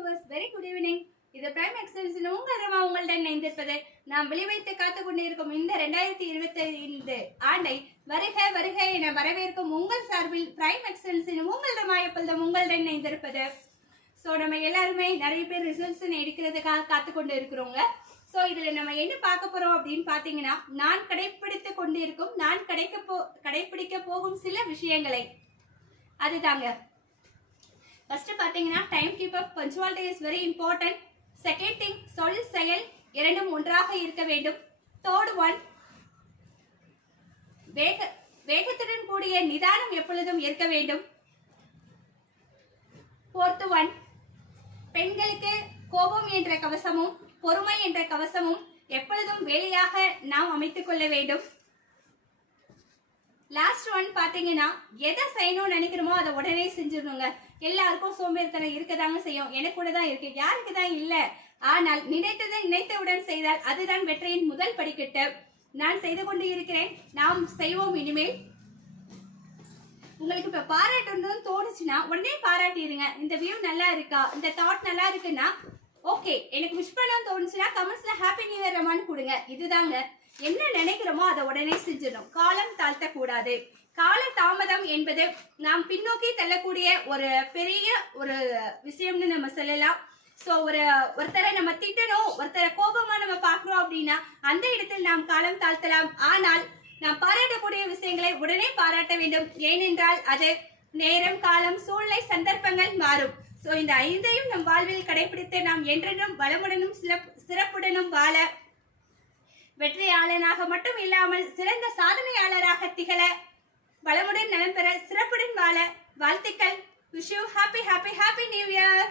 viewers, very good evening. இது prime excellence உங்கள் உங்களுடன் இணைந்திருப்பது நாம் விளைவைத்து காத்துக் கொண்டிருக்கும் இந்த 2025 ஆண்டை வருக வருக என வரவேற்கும் உங்கள் சார்பில் பிரைம் எக்ஸலன்ஸ் உங்களிடமாய் எப்பொழுதும் உங்களுடன் இணைந்திருப்பது. ஸோ நம்ம எல்லாருமே நிறைய பேர் ரிசல்ட்ஸ் எடுக்கிறதுக்காக காத்து கொண்டு இருக்கிறோங்க. ஸோ இதுல நம்ம என்ன பார்க்க போறோம் அப்படின்னு பாத்தீங்கன்னா, நான் கடைபிடித்து கொண்டிருக்கும் நான் கடைபிடிக்க போகும் சில விஷயங்களை அதுதாங்க. ஃபர்ஸ்ட் பாத்தீங்கன்னா, time keep up, punctuality is very important. Second thing, சொல் செயல் இரண்டும் ஒன்றாக இருக்க வேண்டும். தேர்ட் ஒன், வேகத்துடன் கூடிய நிதானம் எப்பொழுதும் இருக்க வேண்டும். ஃபோர்த் ஒன், பெண்களுக்கு கோபம் என்ற கவசமும் பொறுமை என்ற கவசமும் எப்பொழுதும் வேலையாக நாம் அமைத்துக் கொள்ள வேண்டும். லாஸ்ட் ஒன் பாத்தீங்கன்னா, எதை செய்யணும்னு நினைக்கிறோமோ அதை உடனே செஞ்சிடணுங்க. எல்லாருக்கும் சோம்பேறித்தனம் இருக்கதாங்க செய்யும், எனக்கு கூட தான் இருக்கு, யாருக்கு தான் இல்ல. ஆனால் நினைத்ததை நினைத்தவுடன் செய்தால் அதுதான் வெற்றியின் முதல் படிக்கட்டு. நான் செய்து கொண்டு இருக்கிறேன், நாம் செய்வோம் இனிமேல். உங்களுக்கு இப்ப பாராட்டணும்னு தோணுச்சுன்னா உடனே பாராட்டிடுங்க. இந்த வியூ நல்லா இருக்கா, இந்த தாட் நல்லா இருக்குன்னா ஓகே. எனக்கு விஷ் பண்ண தோணுச்சுன்னா கமெண்ட்ஸ்ல ஹாப்பி நியூ இயர் ரமான்னு கொடுங்க. இதுதாங்க, என்ன நினைக்கிறோமோ அதை உடனே செஞ்சிடணும். காலம் தாழ்த்த கூடாது. கால தாமதம் என்பது நாம் பின்னோக்கி தள்ளக்கூடிய ஒரு பெரிய ஒரு விஷயம்னு நம்ம சொல்லலாம். சோ ஒருத்தரை நம்ம திட்டணும், ஒருத்தரை கோபமா நம்ம பாக்குறோம் அப்படின்னா அந்த இடத்தில் நாம் காலம் தாழ்த்தலாம். ஆனால் நாம் பாராட்டக்கூடிய விஷயங்களை உடனே பாராட்ட வேண்டும். ஏனென்றால் அது நேரம், காலம், சூழ்நிலை, சந்தர்ப்பங்கள் மாறும். சோ இந்த ஐந்தையும் நம் வாழ்வில் கடைபிடித்து நாம் என்றென்றும் வளமுடனும் சிறப்புடனும் வாழ, வெற்றியாளனாக மட்டும் இல்லாமல் சிறந்த சாதனையாளராக திகழ, வளமுடன் நலம் பெற, சிறப்புடன் வாழ வாழ்த்துக்கள். Wish you happy happy happy new year.